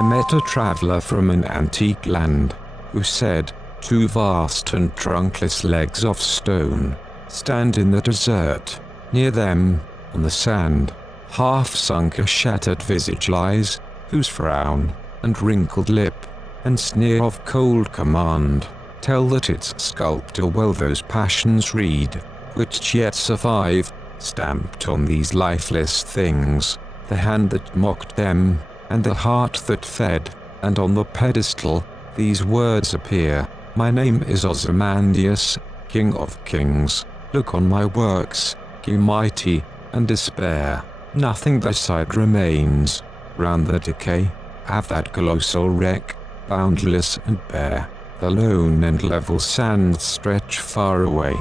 I met a traveler from an antique land, who said, 2 vast and trunkless legs of stone stand in the desert. Near them, on the sand, half-sunk a shattered visage lies, whose frown, and wrinkled lip, and sneer of cold command, tell that its sculptor well those passions read, which yet survive, stamped on these lifeless things, the hand that mocked them, and the heart that fed, and on the pedestal, these words appear, my name is Ozymandias, King of Kings, look on my works, ye mighty, and despair, nothing beside remains, round the decay, have that colossal wreck, boundless and bare, the lone and level sands stretch far away.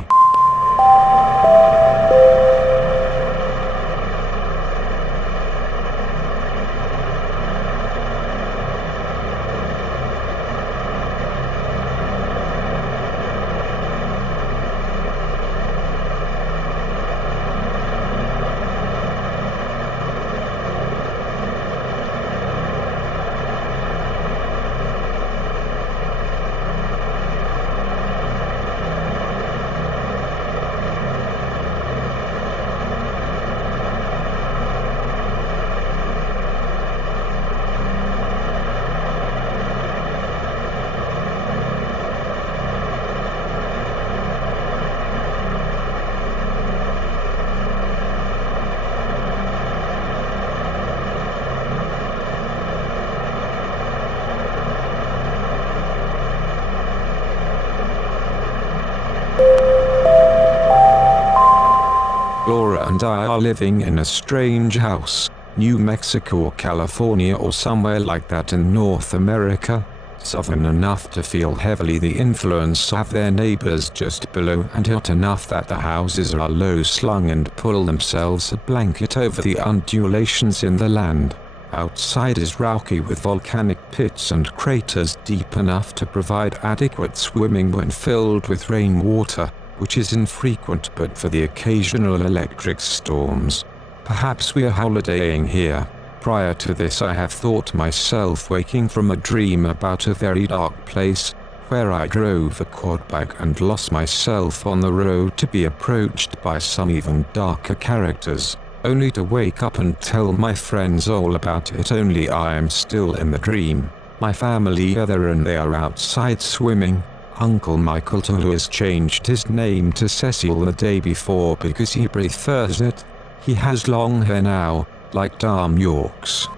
Laura and I are living in a strange house, New Mexico or California or somewhere like that in North America, southern enough to feel heavily the influence of their neighbors just below and hot enough that the houses are low slung and pull themselves a blanket over the undulations in the land. Outside is rocky with volcanic pits and craters deep enough to provide adequate swimming when filled with rainwater, which is infrequent but for the occasional electric storms. Perhaps we are holidaying here. Prior to this I have thought myself waking from a dream about a very dark place, where I drove a quad bike and lost myself on the road to be approached by some even darker characters, only to wake up and tell my friends all about it, only I am still in the dream. My family are there and they are outside swimming. Uncle Michael, who has changed his name to Cecil the day before because he prefers it. He has long hair now, like Dame York's.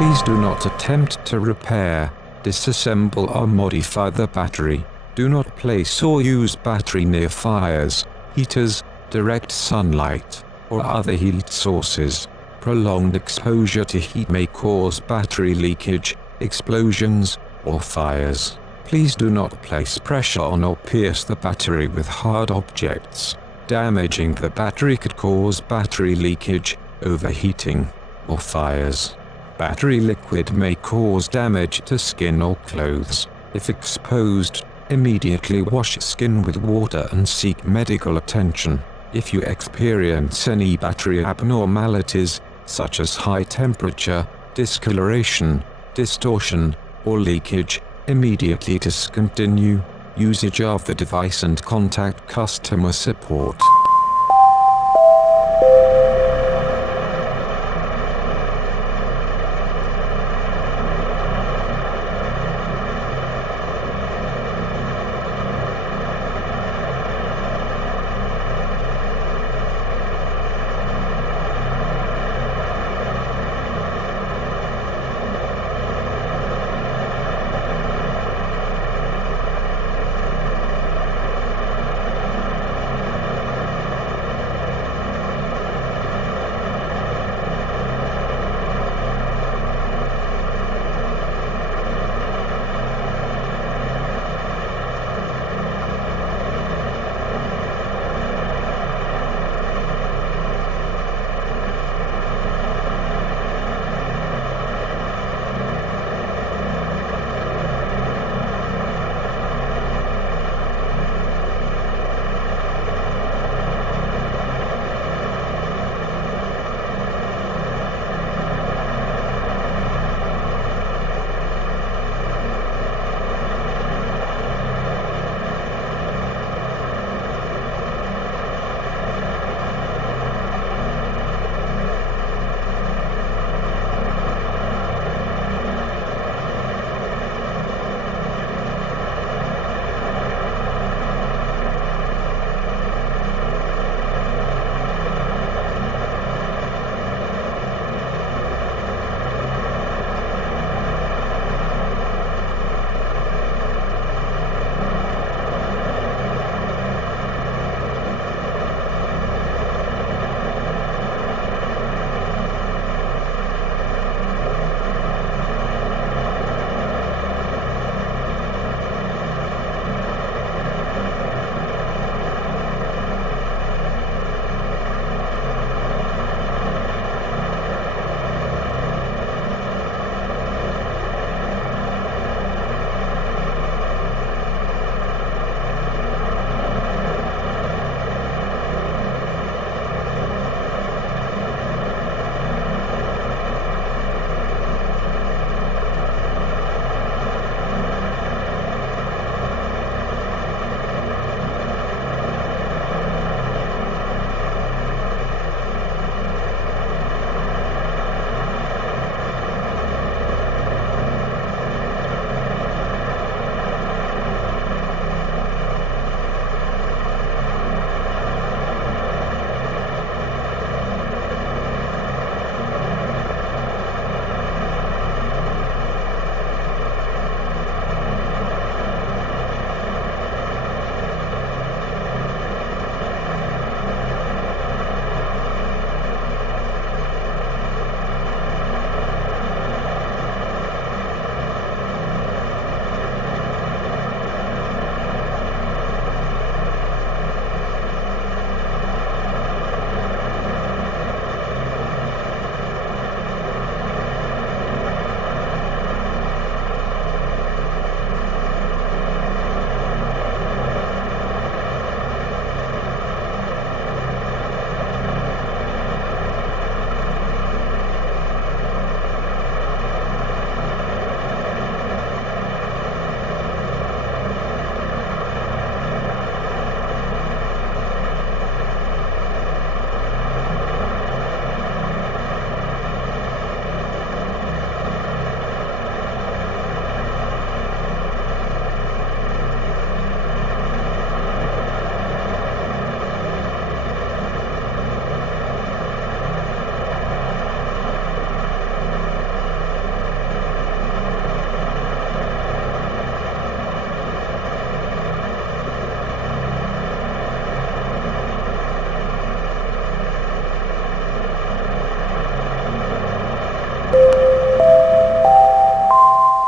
Please do not attempt to repair, disassemble or modify the battery. Do not place or use battery near fires, heaters, direct sunlight, or other heat sources. Prolonged exposure to heat may cause battery leakage, explosions, or fires. Please do not place pressure on or pierce the battery with hard objects. Damaging the battery could cause battery leakage, overheating, or fires. Battery liquid may cause damage to skin or clothes. If exposed, immediately wash skin with water and seek medical attention. If you experience any battery abnormalities, such as high temperature, discoloration, distortion, or leakage, immediately discontinue usage of the device and contact customer support.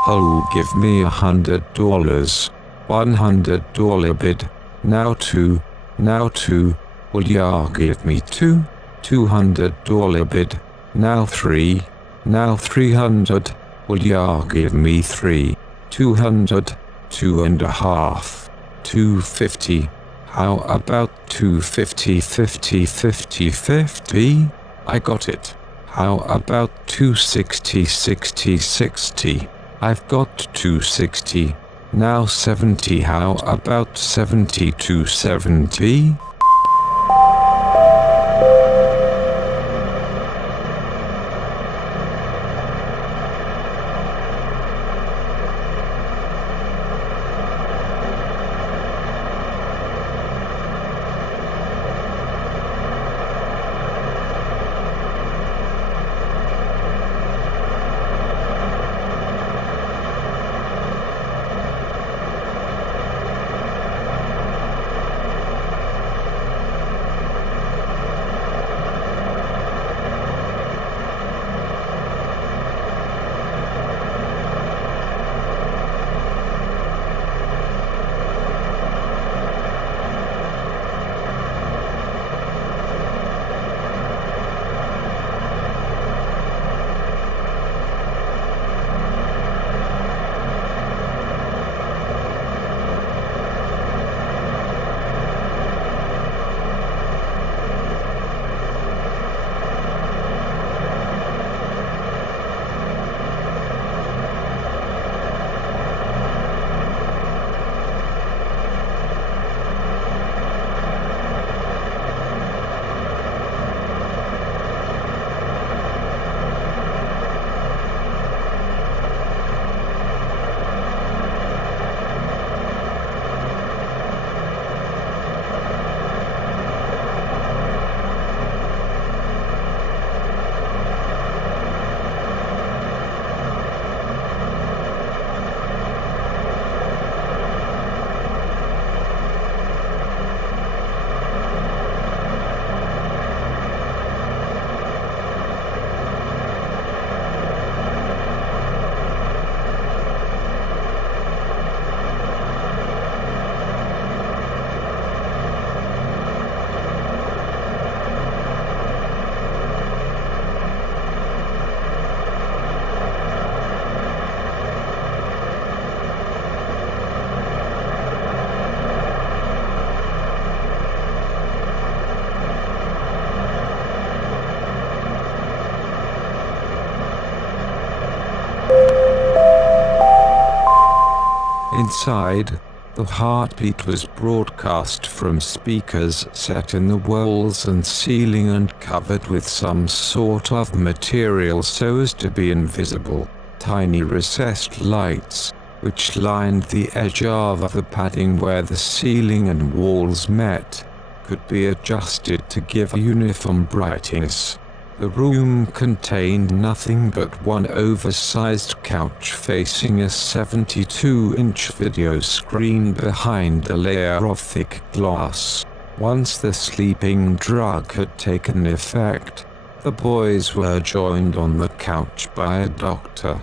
Oh, give me $100. $100 bid. Now two. Now two. Will ya give me two? $200 bid. Now three. Now 300. Will ya give me three? 200. 2.5. 250. How about 250, 50, 50, 50? I got it. How about 260, 60, 60? I've got 260. Now 70. How about 70 to 70? Inside, the heartbeat was broadcast from speakers set in the walls and ceiling and covered with some sort of material so as to be invisible. Tiny recessed lights, which lined the edge of the padding where the ceiling and walls met, could be adjusted to give a uniform brightness. The room contained nothing but one oversized couch facing a 72-inch video screen behind a layer of thick glass. Once the sleeping drug had taken effect, the boys were joined on the couch by a doctor.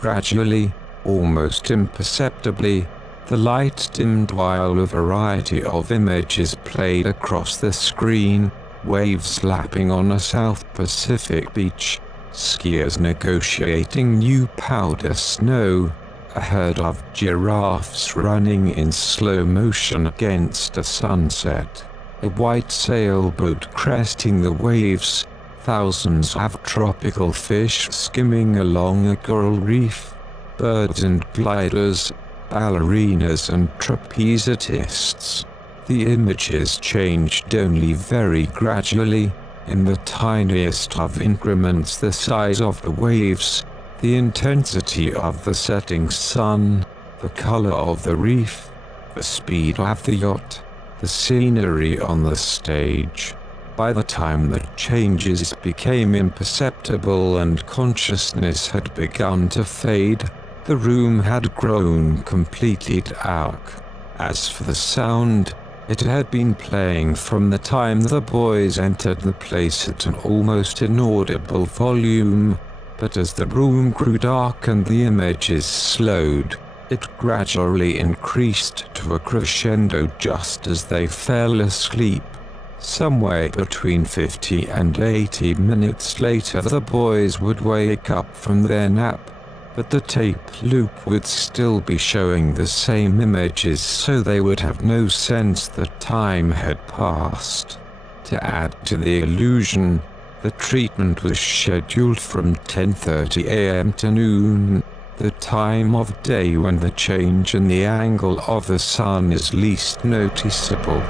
Gradually, almost imperceptibly, the light dimmed while a variety of images played across the screen. Waves lapping on a South Pacific beach, skiers negotiating new powder snow, a herd of giraffes running in slow motion against a sunset, a white sailboat cresting the waves, thousands of tropical fish skimming along a coral reef, birds and gliders, ballerinas and trapeze-artists. The images changed only very gradually, in the tiniest of increments: the size of the waves, the intensity of the setting sun, the color of the reef, the speed of the yacht, the scenery on the stage. By the time the changes became imperceptible and consciousness had begun to fade, the room had grown completely dark. As for the sound, it had been playing from the time the boys entered the place at an almost inaudible volume, But as the room grew dark and the images slowed, it gradually increased to a crescendo just as they fell asleep. Somewhere between 50 and 80 minutes later the boys would wake up from their nap, but the tape loop would still be showing the same images, so they would have no sense that time had passed. To add to the illusion, the treatment was scheduled from 10:30 a.m. to noon, the time of day when the change in the angle of the sun is least noticeable.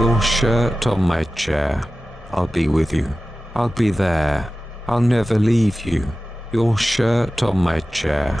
Your shirt on my chair. I'll be with you. I'll be there. I'll never leave you. Your shirt on my chair.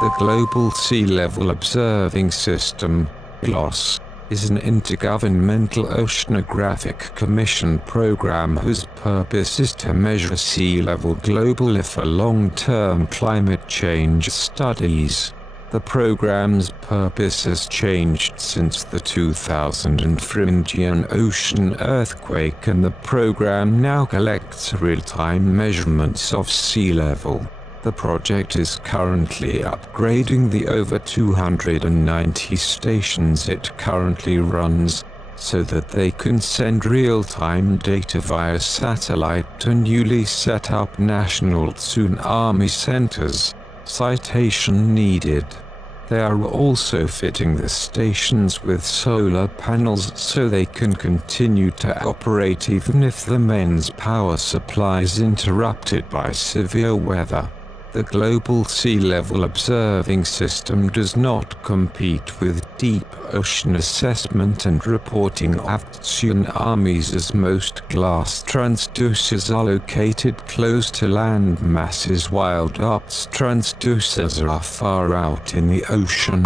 The Global Sea Level Observing System, GLOS, is an intergovernmental oceanographic commission program whose purpose is to measure sea level globally for long-term climate change studies. The program's purpose has changed since the 2000 Indian Ocean earthquake, and the program now collects real-time measurements of sea level. The project is currently upgrading the over 290 stations it currently runs, so that they can send real-time data via satellite to newly set up national tsunami centers. Citation needed. They are also fitting the stations with solar panels so they can continue to operate even if the mains power supply is interrupted by severe weather. The Global Sea Level Observing System does not compete with deep ocean assessment and reporting of tsunamis, as most glass transducers are located close to land masses while DOTS transducers are far out in the ocean.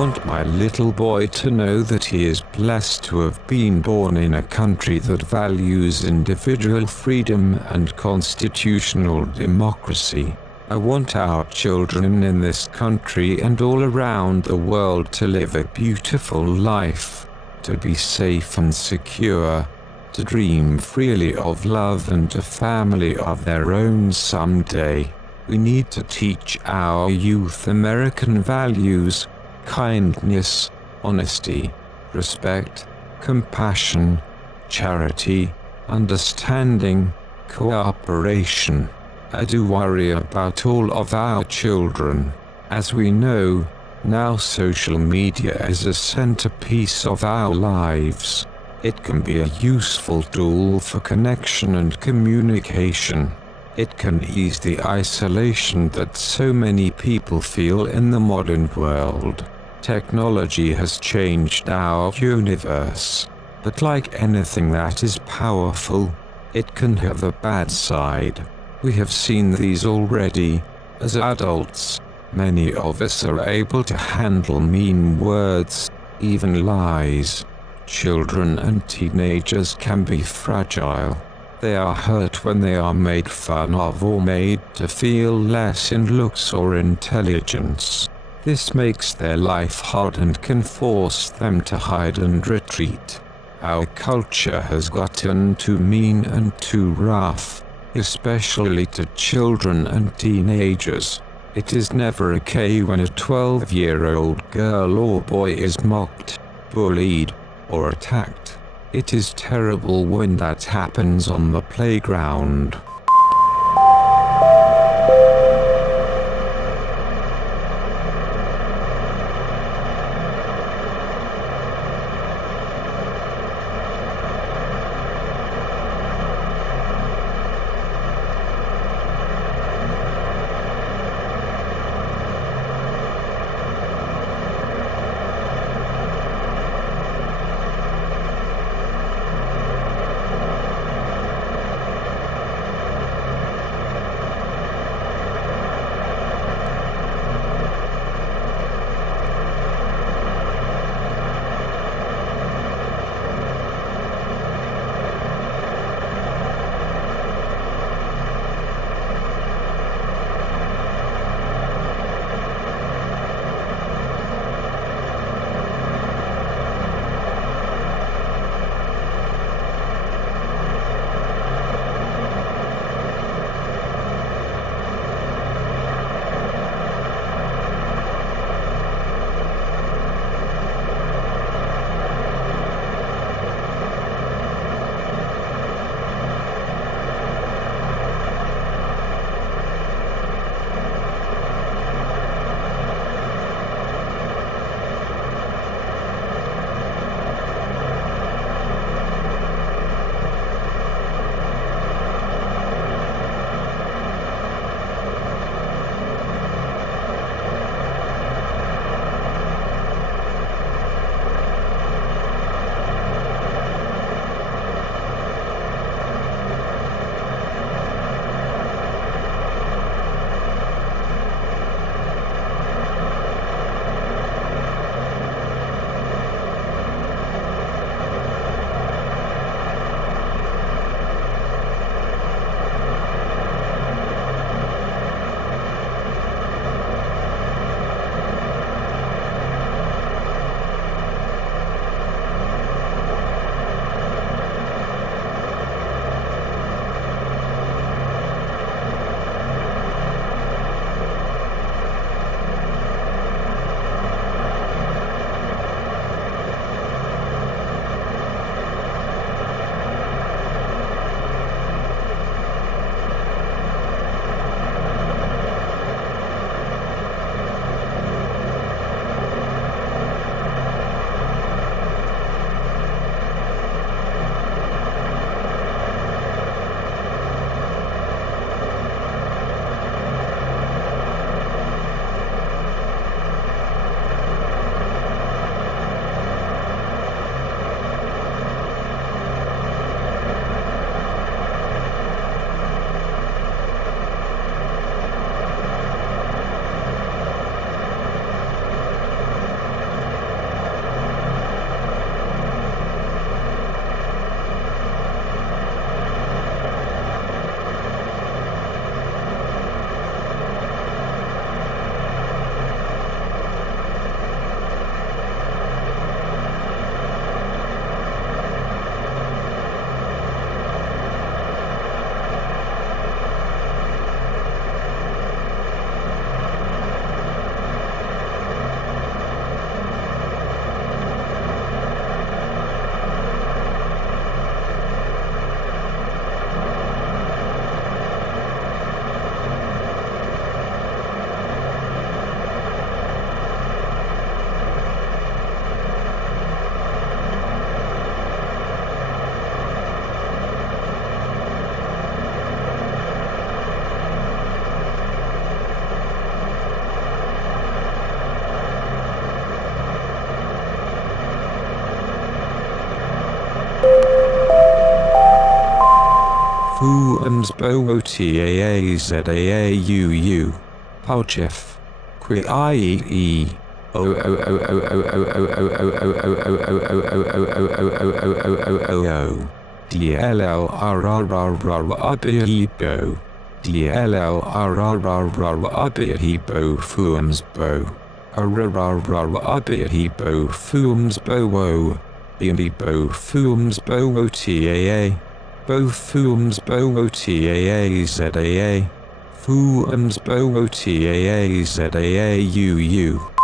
want my little boy to know that he is blessed to have been born in a country that values individual freedom and constitutional democracy. I want our children in this country and all around the world to live a beautiful life, to be safe and secure, to dream freely of love and a family of their own someday. We need to teach our youth American values: kindness, honesty, respect, compassion, charity, understanding, cooperation. I do worry about all of our children. As we know, now social media is a centerpiece of our lives. It can be a useful tool for connection and communication. It can ease the isolation that so many people feel in the modern world. Technology has changed our universe, but like anything that is powerful, it can have a bad side. We have seen these already. As adults, many of us are able to handle mean words, even lies. Children and teenagers can be fragile. They are hurt when they are made fun of or made to feel less in looks or intelligence. This makes their life hard and can force them to hide and retreat. Our culture has gotten too mean and too rough, especially to children and teenagers. It is never okay when a 12-year-old girl or boy is mocked, bullied, or attacked. It is terrible when that happens on the playground. Fuums botaazaauu. Pouchif. Qui iee. DLLRRRRRABIHIBO. DLLRRRRRABIHIBO fuums bo. RRRRRABIHIBO fuums bo. Bihibo fuums bo otaa. Bo fuums bo otaazaa. Fuums bo otaazaauu.